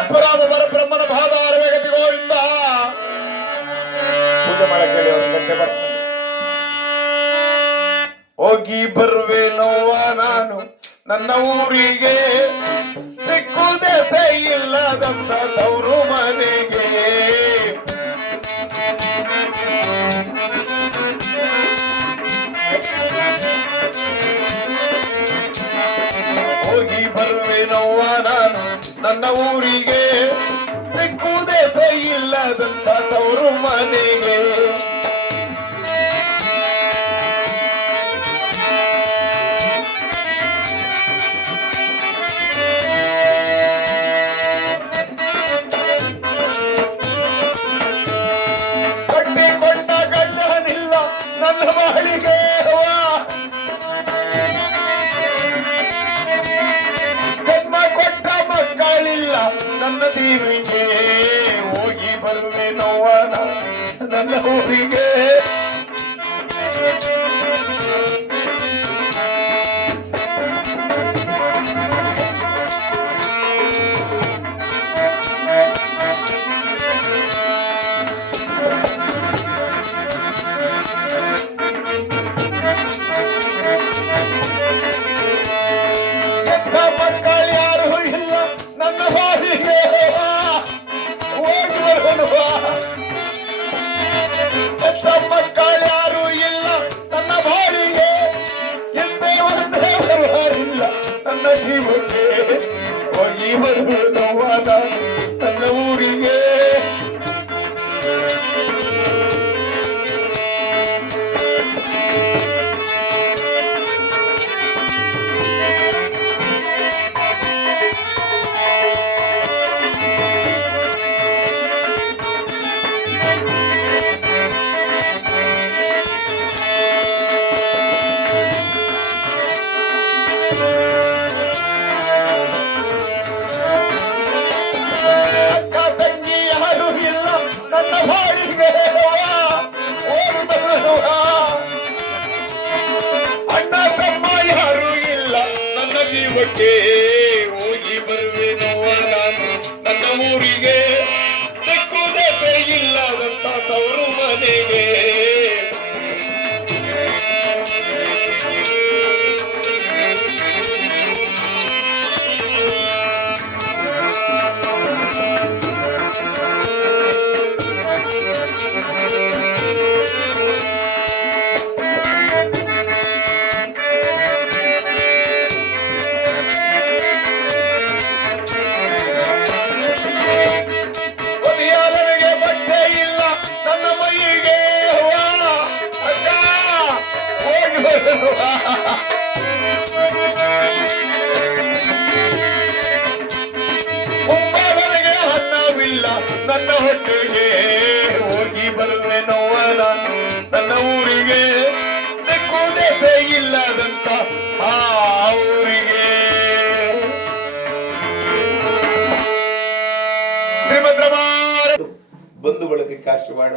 ಆತ್ಮರಾಮ ಪರಬ್ರಹ್ಮನ ಪಾದಾರವೇ ಗತಿ ಗೋವಿಂದ. ಪೂಜೆ ಮಾಡಕ್ಕೆ ಒಂದು ಗಂಟೆ ಬರ್ಸ್ತಾನೆ. ಹೋಗಿ ಬರುವೆನೋವ ನಾನು ನನ್ನ ಊರಿಗೆ, ಸಿಕ್ಕು ದೆಸೆ ಇಲ್ಲದಂತ ತವರು ಮನೆಗೆ. ಹೋಗಿ ಬರುವೆನೋವ ನಾನು ನನ್ನ ಊರಿಗೆ, ಸಿಕ್ಕು ದೆಸೆ ಇಲ್ಲದಂತ ತವರು ಮನೆಗೆ. ನನ್ನ ದೇವಿಗೆ ಹೋಗಿ ಬರುವೆನೋವ ನನ್ನ ಊರಿಗೆ. ಮಕ್ಕಳು ಯಾರು ಇಲ್ಲ ನನ್ನ ಬಾಳಿಗೆ, ಮಕ್ಕಳು ಯಾರು ಇಲ್ಲ ನನ್ನ ಬಾಳಿಗೆ, ಹಿಂದೆ ಒಂದೇ ಬರುವರಿಲ್ಲ ನನ್ನ ಜೀವಕ್ಕೆ. ಹೋಗಿ ಬರುವೆನೋವ ನನ್ನ ಊರಿಗೆ. ಅಣ್ಣ ತಮ್ಮ ಯಾರು ಇಲ್ಲ ನನ್ನ ಜೀವಕ್ಕೆ. ಹೋಗಿ ಬರುವೆನೋವ ನಾನು ನನ್ನ ಊರಿಗೆ, ಸಿಕ್ಕು ದೆಸೆ ಇಲ್ಲದಂತ ತವರು ಮನೆಗೆ. ಕುಂಬಾರನಿಗೆ ಹಣ್ಣವಿಲ್ಲ ನನ್ನ ಹೊಟ್ಟೆಗೆ. ಹೋಗಿ ಬರುವೆನೋವ ನಾನು ನನ್ನ ಊರಿಗೆ, ಸಿಕ್ಕು ದೆಸೆ ಇಲ್ಲದಂತ ಆ ಊರಿಗೆ. ಶ್ರೀಮದ್ ರಮಾರ ಬಂಧು ಬಳಗಕ್ಕೆ ಆಶೀರ್ವಾದ.